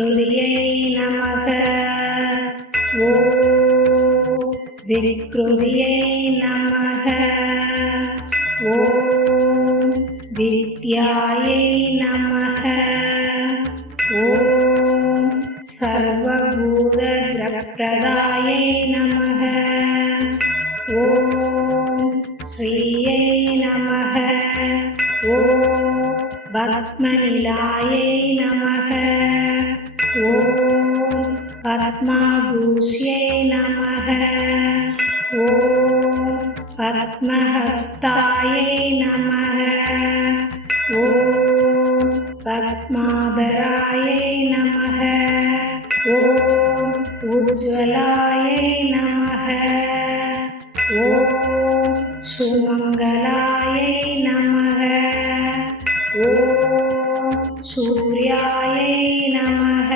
விக்ருதியை நமக. ஓம் விக்ருதியை நமக. ஓம் வித்யாயை நமக. ஓம் சர்வபூத பிரதாயை நமக. ஓம் ஸ்ரீயை நமக. ஓம் பத்மநிலாயை நமக. ஓம் பத்மபூஷ்யை நமக. ஓம் பத்மஹஸ்தாயை நமக. ஓம் பத்மாதராயை நமக. ஓம் உஜ்வலாயை நமக. ஓம் சுமங்கலாயை நமக. ஓம் சூர்யாயை நமக.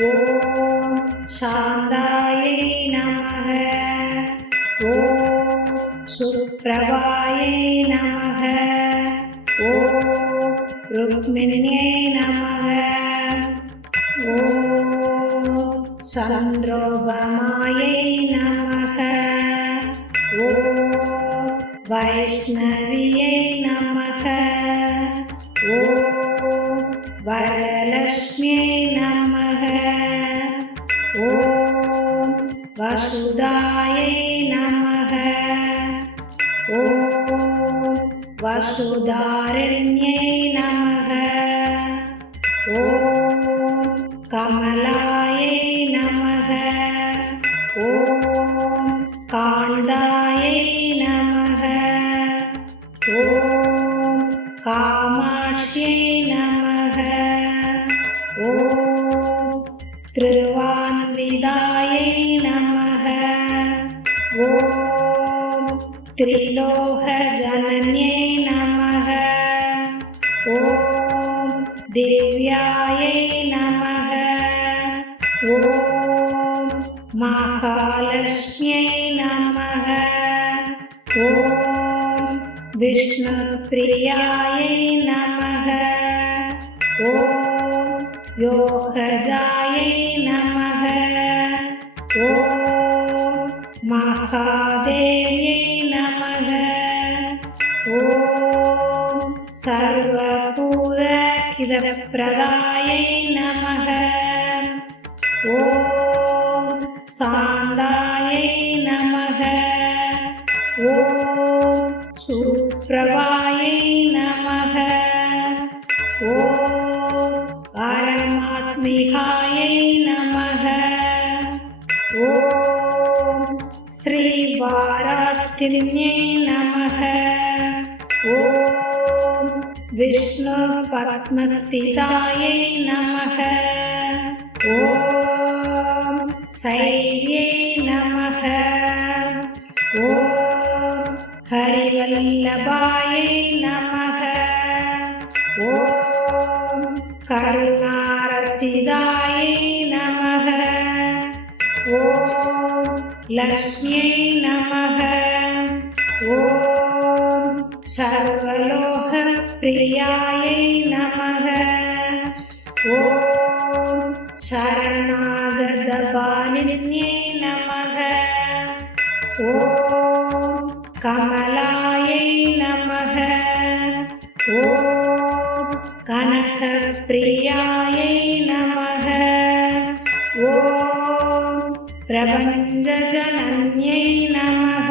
ஓம் சாந்தாயை நமக. ஓம் சுப்ரபாயை நமக. ஓம் ருக்மிணியை நமக. ஓம் சந்திரோபமாயை நமக. ஓம் வைஷ்ணவியை நமக. ஓம் வரலக்ஷ்மியை நமக. ஓம் வசுதாயை நமக. ஓம் வசுதாரண்யை நமக. ஓம் கமலாயை நமக. ஓம் காந்தாயை நமக. ஓம் காமாட்சியை நமக. ஓம் திருவான்விதாயை நமக. ஓம் திரிலோக ஜனன்யை நமக. ஓம் தேவ்யாயை நமக. ஓம் மகாலக்ஷ்மியை நமக. ஓம் விஷ்ணு பிரியாயை நமக. ஓம் யோகஜாயை நமக. ஓம் மகாதேவியை நமக. ஓம் சர்வபூத ஹிதப்பிரதாயை நமக. ஓம் சாந்தாயை நமக. ஓம் சுப்ரபாயை நமக. ஓம் பரமாத்மிகாயை நமக. ஓம் ஸ்ரீவாராத்திரியை நமக. ஓம் விஷ்ணு பத்மஸ்திதாயை நமக. ஓம் சைவ்யை நமக. ஓம் ஹரிவல்லபாயை நமக. ஓம் கருணாரசிதாயை நமக. ஓம் லக்ஷ்மியை நமக. ஓம் சர்வலோக பிரியாயை நமக. ஓம் சரணாகத பாலின்யை நமக. ஓம் கமலாயை நமக. ஓம் கனக பிரியாயை நமக. ஓம் பிரபஞ்ச ஜனன்யை நமக.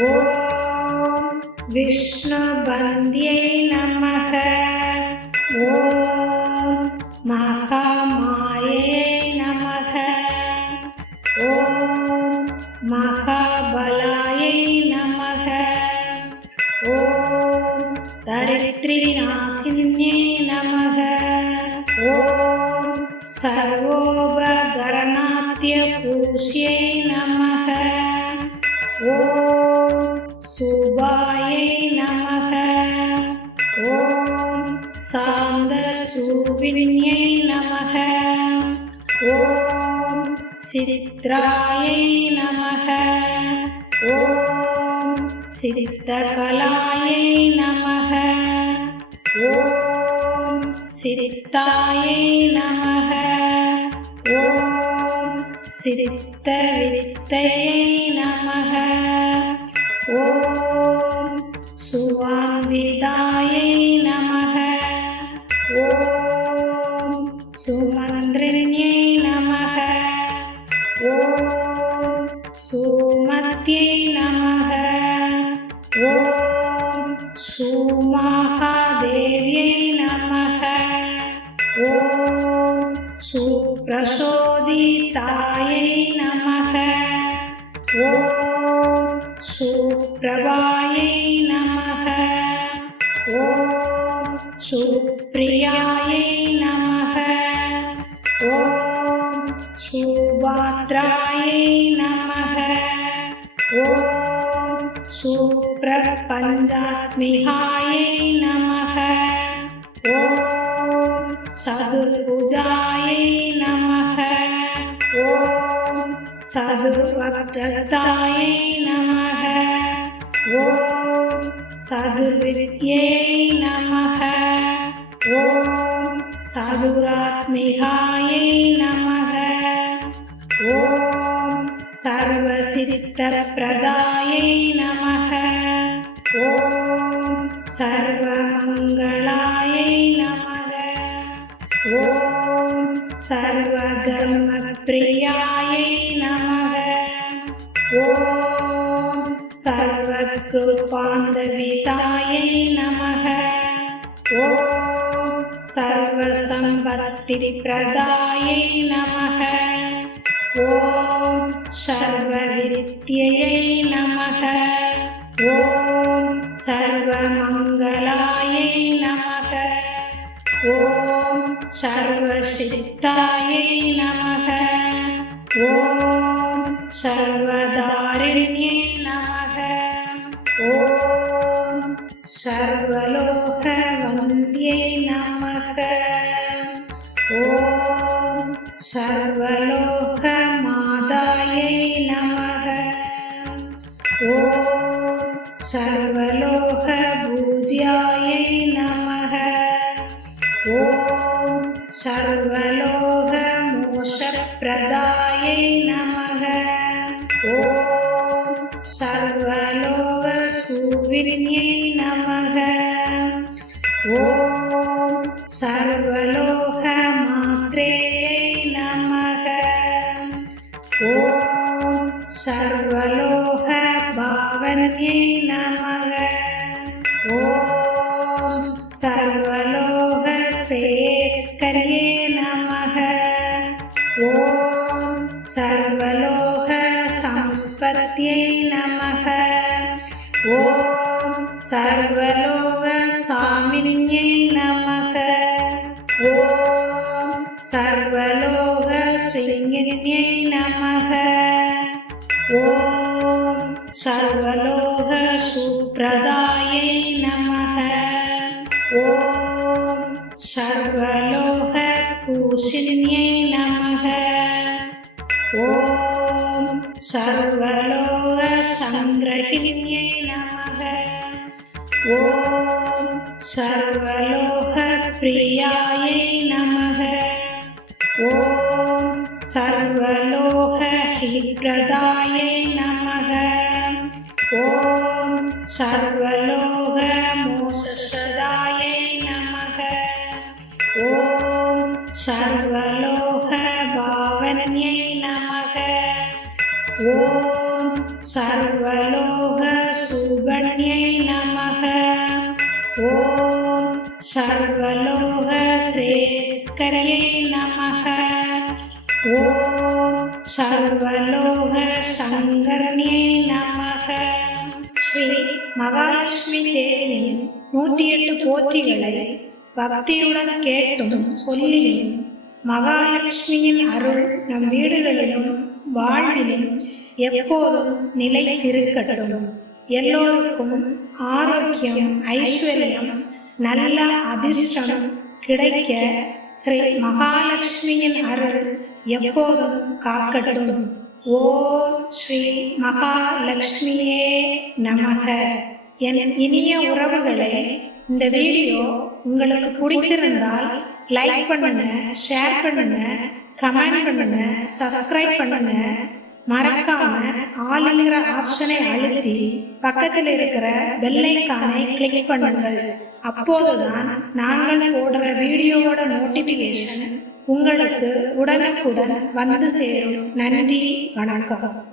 ஓம் விஷ்ணு பந்தியை நமக. ஓம் மகாமாயை நமக. ஓம் மகாபலாயை நமக. ஓம் தரித்ரிநாசின்யை நமக. ஓம் சர்வோபகரணாத்ய பூஷ்யை நமக. ஓம் சுபாயை நமக. ஓம் சாந்த சூவின்யை நமக. ஓம் சித்ராயை நமக. ஓம் சித்தகலாயை நமக. ஓம் சித்தாயை சித்த வித்தையை நமக. ஓம் சுவான்விதாயை நமக. ஓம் சுமந்திரிண்யை நமக. ஓம் சுமத்யை நமக. ஓம் சுமகாதேவ்யை நமக. ஓம் சுப்ரசோதிதாயை நமக. ஓம் சுப்ரபாயை நமக. ஓம் சுப்ரியாயை நமக. ஓம் சுபாத்ராயை நமக. ஓம் சுப்ரபஞ்சாத்மிகாயை நமக. ஓம் சதுர்புஜாயை நமக. ஓம் சதுர்வக்ரதாயை நமக. ஓம் சதுர்வித்யை நமக. ஓம் சதுராத்மிகாயை நமக. ஓம் சர்வசித்தப்பிரதாயை நமக. ஓம் சர்வமங்களாயை நமக. ஓம் சர்வகர்மப்ரியாயை நமக. ஓம் சர்வகிருபாந்தவிதாயை நமக. ஓம் சர்வசம்பத்திப்பிரதாயை நமக. ஓம் சர்வவித்யை நமக. ஓம் சர்வமங்களாயை நமக. ஓம் சர்வசித்தாயை நமக. ஓம் சர்வதாரிண்யை நமக. ஓம் சர்வலோகவந்தியை நமக. ஓம் சர்வலோகமாதாயை நமக. ஓம் சர்வலோகபூஜ்யாயை நமக. ஓம் சர்வலோகமோஷப்பிரதாயை நமக. ஓம் சர்வலோகசூவின்யை நமக. ஓம் சர்வலோகமாத்ரேயை நமக. ஓம் சர்வலோகபாவன்யை நமக. ஓம் சர்வலோகஸ்ரேயஸ்கர்யே நமக. ஓம் சர்வலோகசம்ஸ்பத்யை நமக. ஓம் சர்வலோகசாமின்யை நமக. ஓம் சர்வலோகஸ்ரீஞ்யை நமக. ஓம் சர்வலோகசுப்ரதாயை நமக. ஓம் சர்வலோகபூஷிண்யை நமக. ஓம் சர்வலோகசங்கிரகிண்யை நமக. ஓம் சர்வலோகப்ரியாயை நமக. ஓம் சர்வலோகஹிப்ரதாயை நமக. ஓம் சர்வலோகமோஷதாயை நமக. ஓம் சர்வலோகபாவன்யை நமக. ஓம் சர்வலோகசூபண்யை நமக. ஓம் சர்வலோகஸ்ரேயஸ்கர்யே நமக. ஓம் சர்வலோகசங்கரண்யை நமக. ஸ்ரீ மகாலட்சுமி தேவியின் 108 போற்றிகளை பக்தியுடன் கேட்டும் சொல்லியும் மகாலட்சுமியின் அருள் நம் வீடுகளிலும் வாழ்விலும் எப்போதும் நிலைத்திருக்கட்டும். எல்லோருக்கும் ஆரோக்கியம், ஐஸ்வர்யம், நல்ல அதிர்ஷ்டம் கிடைக்க ஸ்ரீ மகாலட்சுமியின் அருள் எப்போதும் காக்கட்டும். ஓம் ஸ்ரீ மகாலட்சுமியே நமக. என் இனிய உறவுகளே, இந்த வீடியோ உங்களுக்கு பிடித்திருந்தால் லைக் பண்ணுங்க, ஷேர் பண்ணுங்க, கமெண்ட் பண்ணுங்க, சப்ஸ்கிரைப் பண்ணுங்க. மறக்காம ஆளுங்கிற ஆப்ஷனை அழுத்தி பக்கத்தில் இருக்கிற பெல் ஐகானை கிளிக் பண்ணுங்கள். அப்போதுதான் நாங்கள் போடுற வீடியோவோட நோட்டிபிகேஷன் உங்களுக்கு உடனுக்குடன் வந்து சேரும். நன்றி, வணக்கம்.